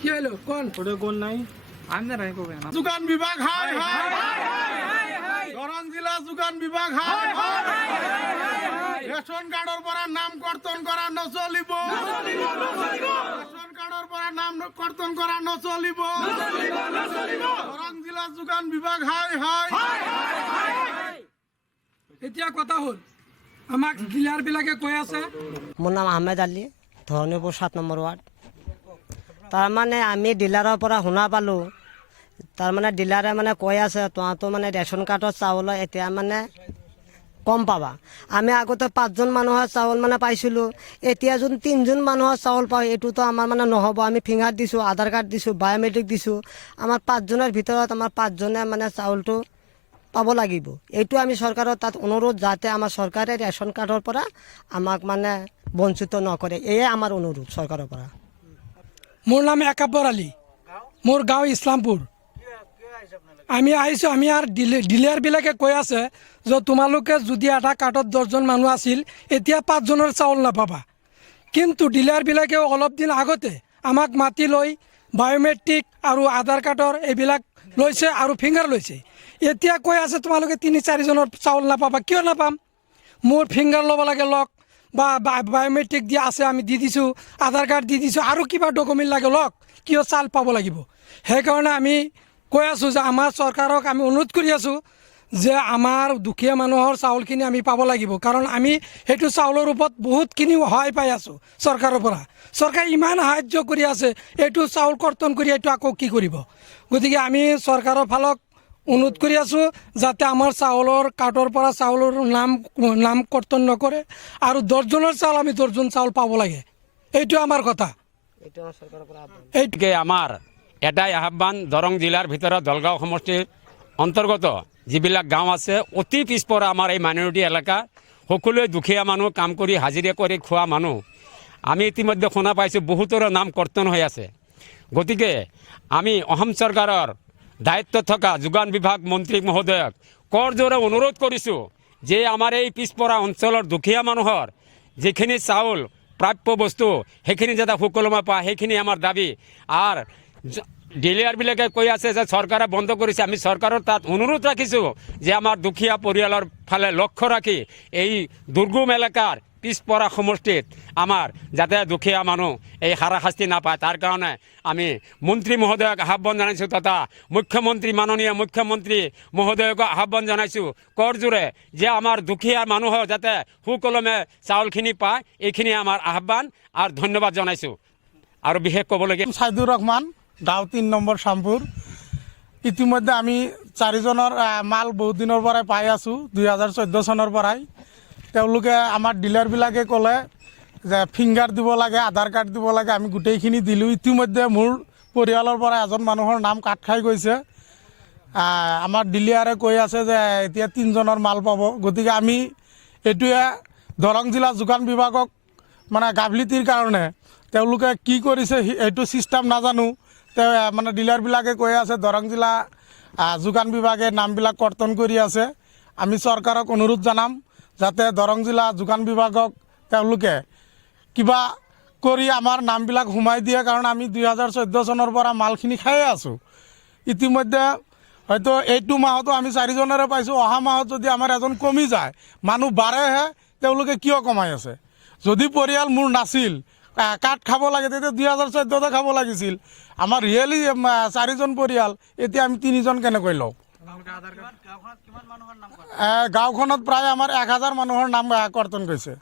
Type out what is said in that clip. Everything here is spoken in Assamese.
কি হলো কোন কোন নাই যোগান বিভাগ হাই হাই দৰং জেলা যোগান বিভাগ হাই হাই ৰেশন কাৰ্ডৰ পৰা নাম কৰ্তন কৰা নচলিব ৰেশন কাৰ্ডৰ পৰা নাম কৰ্তন কৰা নচলিব দৰং জিলা যোগান বিভাগ হাই হাই এতিয়া কথা হল আমাক ডিলাৰ বিলাকে কৈ আছে মোৰ নাম আহমেদ আলী ধৰণীপুৰ 7 নম্বৰ ৱাৰ্ড তাৰমানে আমি ডিলাৰৰ পৰা শুনা পালোঁ তাৰমানে ডিলাৰে মানে কৈ আছে তহঁতো মানে ৰেচন কাৰ্ডৰ চাউল এতিয়া মানে কম পাবা আমি আগতে 5জন মানুহৰ চাউল মানে পাইছিলোঁ এতিয়া যোন 3জন মানুহৰ চাউল পাওঁ এইটোতো আমাৰ মানে নহ'ব আমি ফিংগাৰ দিছোঁ আধাৰ কাৰ্ড দিছোঁ বায়'মেট্ৰিক দিছোঁ আমাৰ 5জনৰ ভিতৰত আমাৰ 5জনে মানে চাউলটো পাব লাগিব এইটো আমি চৰকাৰৰ তাত অনুৰোধ যাতে আমাৰ চৰকাৰে ৰেচন কাৰ্ডৰ পৰা আমাক মানে বঞ্চিত নকৰে এয়ে আমাৰ অনুৰোধ চৰকাৰৰ পৰা মোৰ নাম একাব্বৰ আলী মোৰ গাঁও ইছলামপুৰ আমি আহিছোঁ আমি আৰু ডিলাৰবিলাকে কৈ আছে যে তোমালোকে যদি এটা কাৰ্ডত 10জন মানুহ আছিল এতিয়া 5জনৰ চাউল নাপাবা কিন্তু ডিলাৰবিলাকে অলপ দিন আগতে আমাক মাতি লৈ বায়'মেট্ৰিক আৰু আধাৰ কাৰ্ডৰ এইবিলাক লৈছে আৰু ফিংগাৰ লৈছে এতিয়া কৈ আছে তোমালোকে 3-4জনৰ চাউল নাপাবা কিয় নাপাম মোৰ ফিংগাৰ ল'ব লাগে লওক বা বায়'মেট্ৰিক দিয়া আছে আমি দি দিছোঁ আধাৰ কাৰ্ড দি দিছোঁ আৰু কিবা ডকুমেণ্ট লাগে লওক কিয় চাউল পাব লাগিব সেইকাৰণে আমি কৈ আছোঁ যে আমাৰ চৰকাৰক আমি অনুৰোধ কৰি আছোঁ যে আমাৰ দুখীয়া মানুহৰ চাউলখিনি আমি পাব লাগিব কাৰণ আমি সেইটো চাউলৰ ওপৰত বহুতখিনি সহায় পাই আছোঁ চৰকাৰৰ পৰা চৰকাৰে ইমান সাহায্য কৰি আছে এইটো চাউল কৰ্তন কৰি এইটো আকৌ কি কৰিব গতিকে আমি চৰকাৰৰ ফালক অনুৰোধ কৰি আছোঁ যাতে আমাৰ চাউলৰ কাৰ্ডৰ পৰা চাউলৰ নাম কৰ্তন নকৰে আৰু 10জনৰ চাউল আমি 10জন চাউল পাব লাগে এইটো আমাৰ কথা এইটোকে আমাৰ এটাই আহ্বান দৰং জিলাৰ ভিতৰত দলগাঁও সমষ্টিৰ অন্তৰ্গত যিবিলাক গাঁও আছে অতি পিছপৰা আমাৰ এই মাইনৰিটি এলেকা সকলোৱে দুখীয়া মানুহ কাম কৰি হাজিৰা কৰি খোৱা মানুহ আমি ইতিমধ্যে শুনা পাইছোঁ বহুতৰে নাম কৰ্তন হৈ আছে গতিকে আমি অসম চৰকাৰৰ দায়িত্ব থকা যোগান বিভাগ মন্ত্ৰী মহোদয়ক কৰজোৰে অনুৰোধ কৰিছোঁ যে আমাৰ এই পিছপৰা অঞ্চলৰ দুখীয়া মানুহৰ যিখিনি চাউল প্ৰাপ্য বস্তু সেইখিনি যাতে সুকলমে পায় সেইখিনি আমাৰ দাবী আৰু ডিলাৰবিলাকে কৈ আছে যে চৰকাৰে বন্ধ কৰিছে আমি চৰকাৰৰ তাত অনুৰোধ ৰাখিছোঁ যে আমাৰ দুখীয়া পৰিয়ালৰ ফালে লক্ষ্য ৰাখি এই দুৰ্গম এলেকাৰ পিছপৰা সমষ্টিত আমাৰ যাতে দুখীয়া মানুহ এই হাৰাশাস্তি নাপায় তাৰ কাৰণে আমি মন্ত্ৰী মহোদয়ক আহ্বান জনাইছোঁ তথা মাননীয় মুখ্যমন্ত্ৰী মহোদয়ক আহ্বান জনাইছোঁ কৰজোৰে যে আমাৰ দুখীয়া মানুহৰ যাতে সুকলমে চাউলখিনি পায় এইখিনি আমাৰ আহ্বান আৰু ধন্যবাদ জনাইছোঁ আৰু বিশেষ ক'বলগীয়া সাইদুৰ ৰহমান গাঁও 3 নম্বৰ শ্যামপুৰ ইতিমধ্যে আমি 4জনৰ মাল বহুত দিনৰ পৰাই পাই আছোঁ 2014 চনৰ পৰাই তেওঁলোকে আমাৰ ডিলাৰবিলাকে ক'লে যে ফিংগাৰ দিব লাগে আধাৰ কাৰ্ড দিব লাগে আমি গোটেইখিনি দিলোঁ ইতিমধ্যে মোৰ পৰিয়ালৰ পৰা এজন মানুহৰ নাম কাট খাই গৈছে আমাৰ ডিলাৰে কৈ আছে যে এতিয়া 3জনৰ মাল পাব গতিকে আমি এইটোৱে দৰং জিলা যোগান বিভাগক মানে গাফিলতিৰ কাৰণে তেওঁলোকে কি কৰিছে এইটো চিষ্টেম নাজানো মানে ডিলাৰবিলাকে কৈ আছে দৰং জিলা যোগান বিভাগে নামবিলাক কৰ্তন কৰি আছে আমি চৰকাৰক অনুৰোধ জনাম যাতে দৰং জিলা যোগান বিভাগক তেওঁলোকে কিবা কৰি আমাৰ নামবিলাক সোমাই দিয়ে কাৰণ আমি 2014 চনৰ পৰা মালখিনি খায়ে আছোঁ ইতিমধ্যে হয়তো এইটো মাহতো আমি 4জনেৰে পাইছোঁ অহা মাহত যদি আমাৰ এজন কমি যায় মানুহ বাঢ়েহে তেওঁলোকে কিয় কমাই আছে যদি পৰিয়াল মোৰ নাছিল কাঠ খাব লাগে তেতিয়া 2014তে খাব লাগিছিল আমাৰ ৰিয়েলি 4জন পৰিয়াল এতিয়া আমি 3জন কেনেকৈ লওঁ গাঁওখনত প্ৰায় আমাৰ 1000 মানুহৰ নাম কৰ্তন কৰিছে